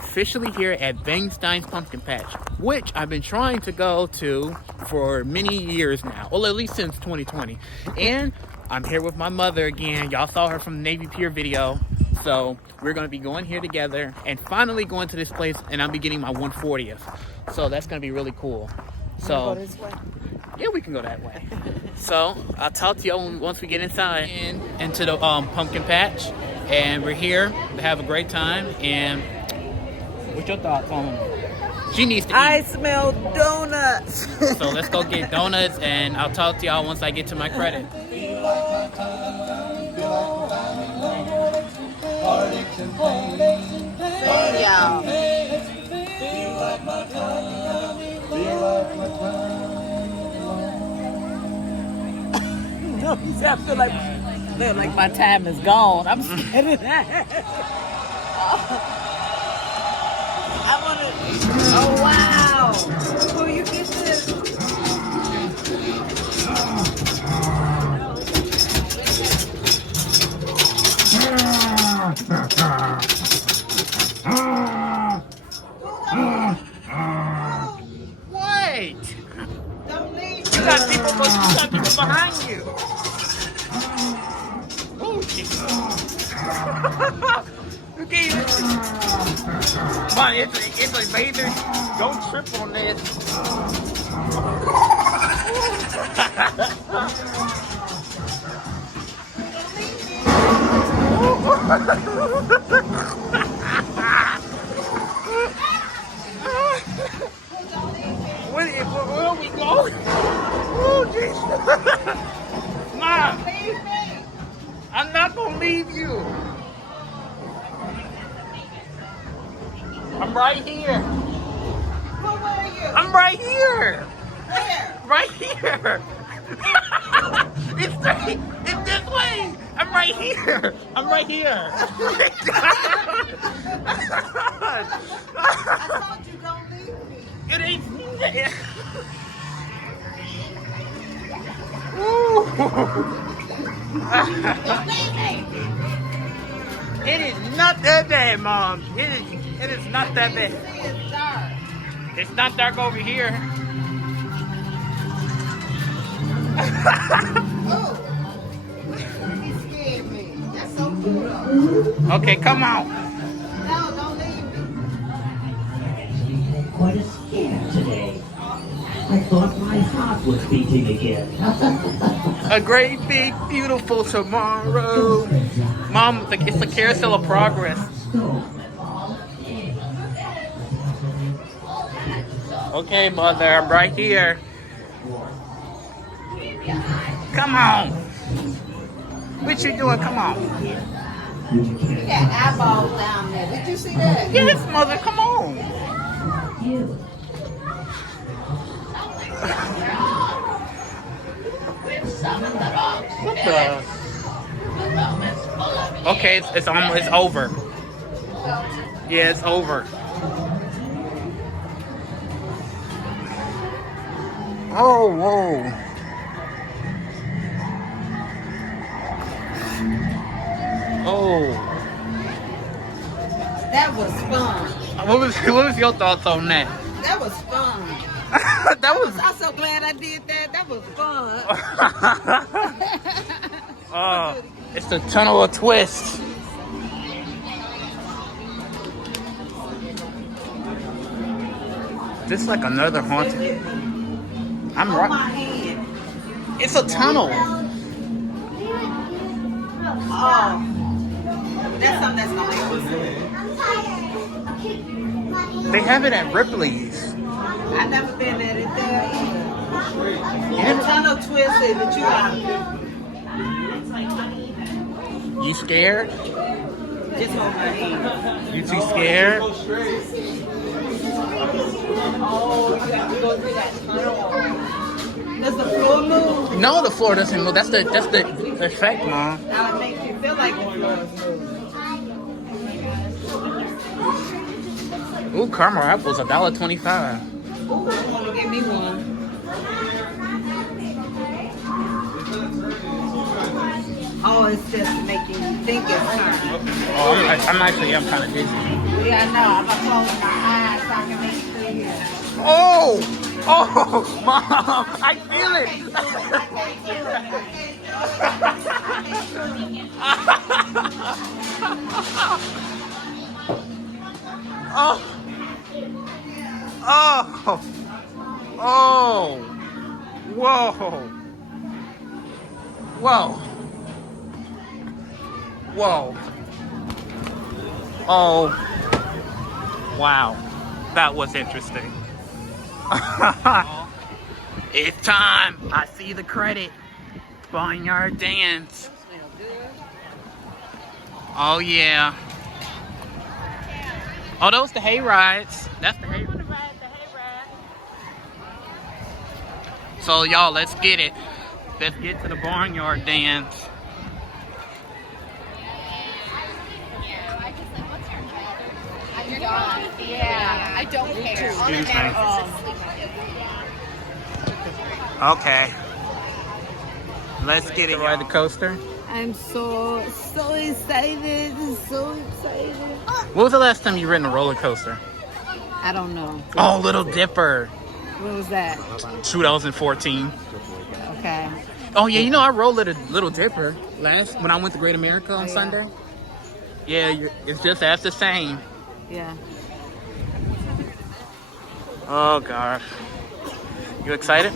officially here at Weinstein's Pumpkin Patch, which I've been trying to go to for many years now. Well, at least since 2020. And I'm here with my mother again. Y'all saw her from the Navy Pier video. So we're going to be going here together and finally going to this place, and I'll be getting my 140th. So that's going to be really cool. So, go this way? Yeah, we can go that way. So I'll talk to y'all once we get inside into the pumpkin patch, and we're here to have a great time. And what's your thoughts on them? She needs to eat. I smell donuts. So let's go get donuts, and I'll talk to y'all once I get to my credit. Y'all. No, he said, I feel like my time is gone. I'm scared of that. I want to. Oh wow! Will you get this? Wait! Don't leave. You got people behind you. Oh, you can't even. Come on, it's a baby. Don't trip on this. Where are we going? Oh, Jesus. Mom, Leave me. I'm not going to leave you. I'm right here. Where are you? I'm right here. Where? Right here. It's straight. It's this way. I'm right here. I'm right here. I told you don't leave me. It ain't me. Ooh. Don't leave me. It is not that bad, Mom. It is not that bad. It's dark. It's not dark over here. Oh. He scared me. That's so cool though. Okay, come on. No, don't leave me. Quite a scare today. I thought my heart was beating again. A great, big, beautiful tomorrow. Mom, it's the carousel of progress. Okay, Mother, I'm right here. Come on. What you doing? Come on. You got eyeballs down there. Did you see that? Yes, Mother, come on. What the? Okay, it's almost, it's over. Yeah, it's over. Oh, whoa. Oh. That was fun. What was your thoughts on that? That was fun. That was. I'm so glad I did that. That was fun. It's the tunnel of twist. This is like another haunted. I'm On right. my hand. It's a tunnel. Oh. That's something that's gonna make me sick. They have it at Ripley's. I've never been at it there either. Yeah. The tunnel twisted, but you are You scared? just hold my hand. You too scared? Oh, you have to go through that tunnel. Does the floor move? No, the floor doesn't move. That's the effect, Mom. Now it makes you feel like the floor is moving. Ooh, caramel apples, $1.25. Ooh, want to give me one? Oh, it's just making you think it's time. Oh, I'm kind of dizzy. Yeah, no, I'm gonna close my eyes so I can make it through here. Oh, Mom, I feel it. Oh, whoa, whoa. Oh, wow, that was interesting. It's time. I see the credit. Barnyard Dance. Oh yeah. Oh, those the hay rides. That's the hay. So y'all, let's get it. Let's get to the Barnyard Dance. Yeah, I don't care. Excuse me. Okay. Let's get it. Ride the coaster. I'm so excited. So excited. What was the last time you ridden a roller coaster? I don't know. Oh, Little Dipper. What was that? 2014. Okay. Oh yeah, you know I rode Little Dipper when I went to Great America on yeah. Sunday. Yeah, it's just as the same. Yeah. Oh gosh. You excited?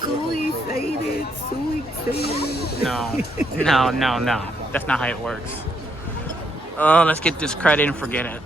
So excited. So excited. No. That's not how it works. Oh, let's get this credit and forget it.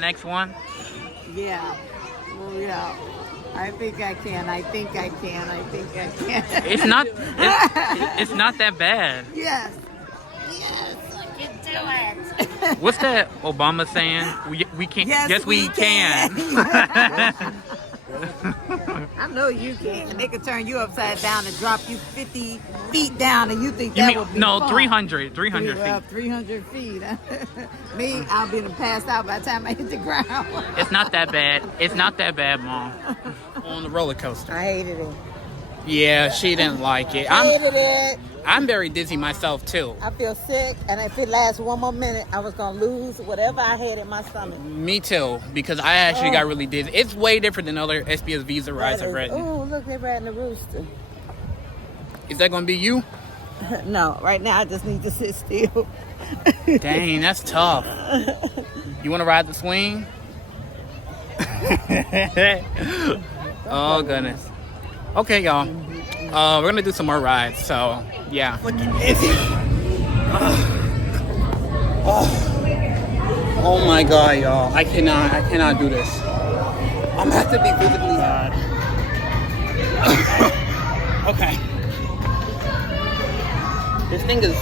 Next one. Yeah. Well, yeah. I think I can. It's not. It's not that bad. Yes. Yes, I can do it. What's that Obama saying? We can't. Yes, we can. I know you can. They could turn you upside down and drop you 50 feet down, and you think You that mean would be no? fun. 300 Well, feet. 300 feet. Me, I'll be passed out by the time I hit the ground. It's not that bad. It's not that bad, Mom. On the roller coaster. I hated it. Yeah, she didn't like it. Hated it. I'm very dizzy myself too. I feel sick, and if it lasts one more minute, I was gonna lose whatever I had in my stomach. Me too, because I actually got really dizzy. It's way different than other SBS Visa rides I've ridden. Oh, look, they're riding the rooster. Is that gonna be you? No, right now I just need to sit still. Dang, that's tough. You want to ride the swing? Oh goodness. Okay, y'all. We're gonna do some more rides. So yeah. Oh my God, y'all! I cannot do this. I'm gonna have to be physically hard. Okay. This thing is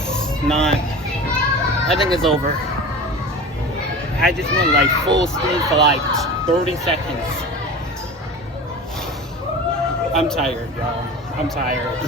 not. I think it's over. I just went like full speed for like 30 seconds. I'm tired, y'all. I'm tired.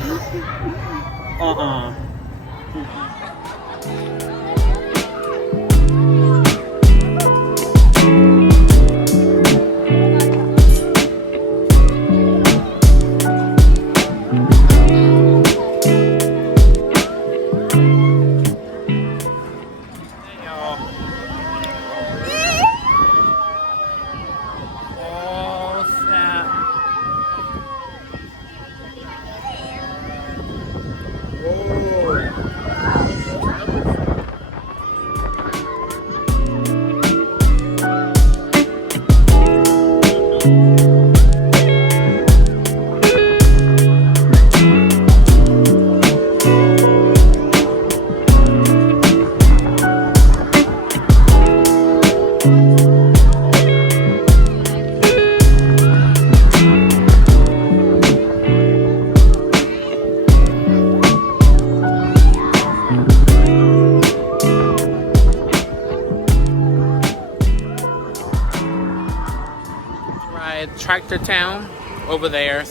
Tractor Town over there,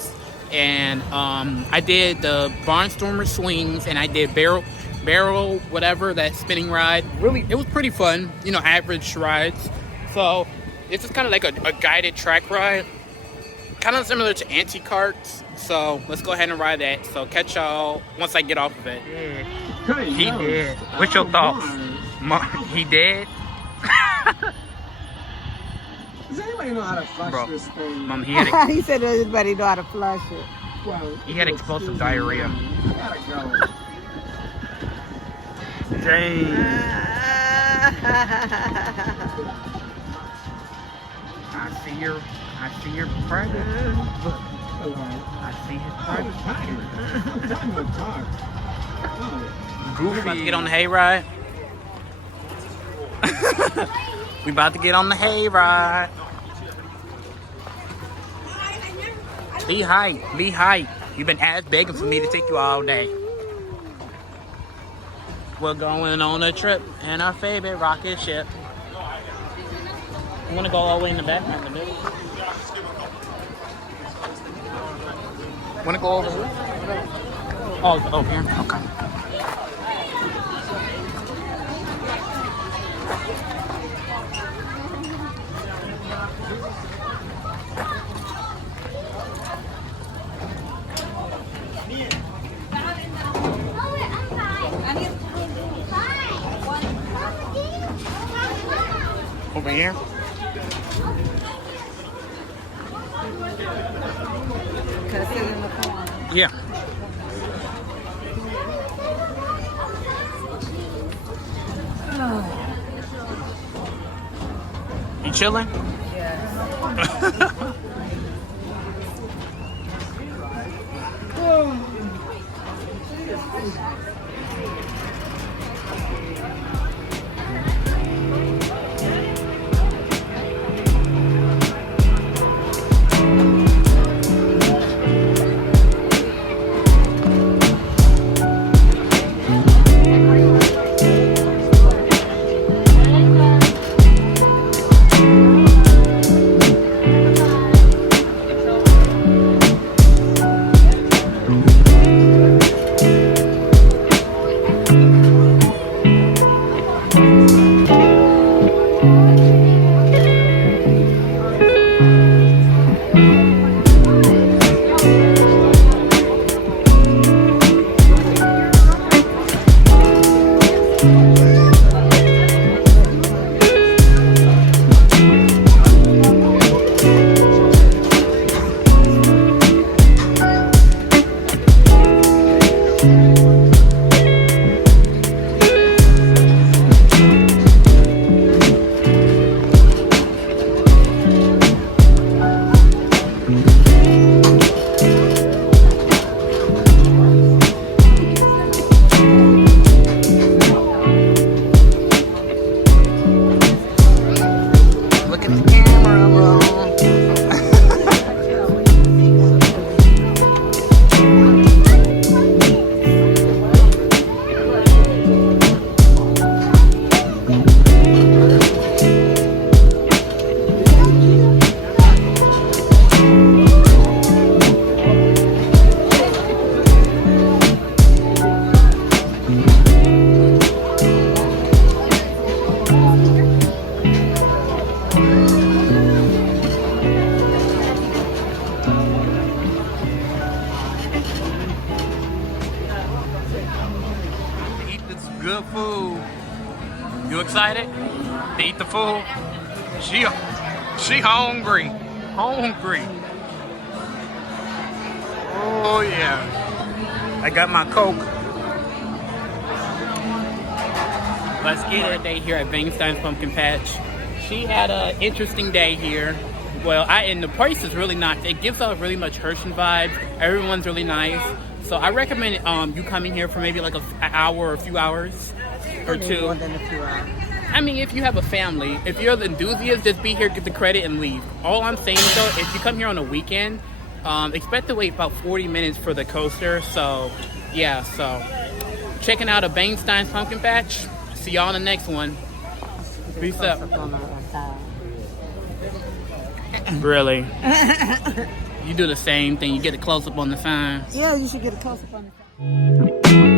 and I did the Barnstormer swings, and I did barrel whatever, that spinning ride. Really, it was pretty fun. You know, average rides. So this is kind of like a guided track ride, kind of similar to anti-carts. So let's go ahead and ride that. So catch y'all once I get off of it. He did. What's your thoughts? He did. Does anybody know how to flush this thing? Mom, he had He said everybody know how to flush it. Well, he had explosive diarrhea. I gotta go. Dang. I see your private. Look, I see his private. I'm trying to talk. Oh. Goofy. About to get on the hayride. We about to get on the hayride. Be hype. Be hype. You've been ass begging for me to take you all day. We're going on a trip in our favorite rocket ship. I'm gonna go all the way in the back, not in the middle. Wanna go over here? Oh, here? Okay. Over here? Can I sit in the corner? Yeah. You chilling? Yes. Good food. You excited to eat the food? She hungry. Hungry. Oh yeah. I got my Coke. Let's get it. Day here at Weinstein's Pumpkin Patch. She had an interesting day here. Well, and the place is really nice. It gives off really much Hershey vibes. Everyone's really nice. So I recommend you coming here for maybe like an hour or a few hours or two. More than a few hours. I mean, if you have a family, if you're the enthusiast, just be here, get the credit, and leave. All I'm saying though, if you come here on a weekend, expect to wait about 40 minutes for the coaster. So, yeah. So, checking out a Weinstein's Pumpkin Patch. See y'all in the next one. Peace out. Really? You do the same thing. You get a close up on the sign. Yeah, you should get a close up on the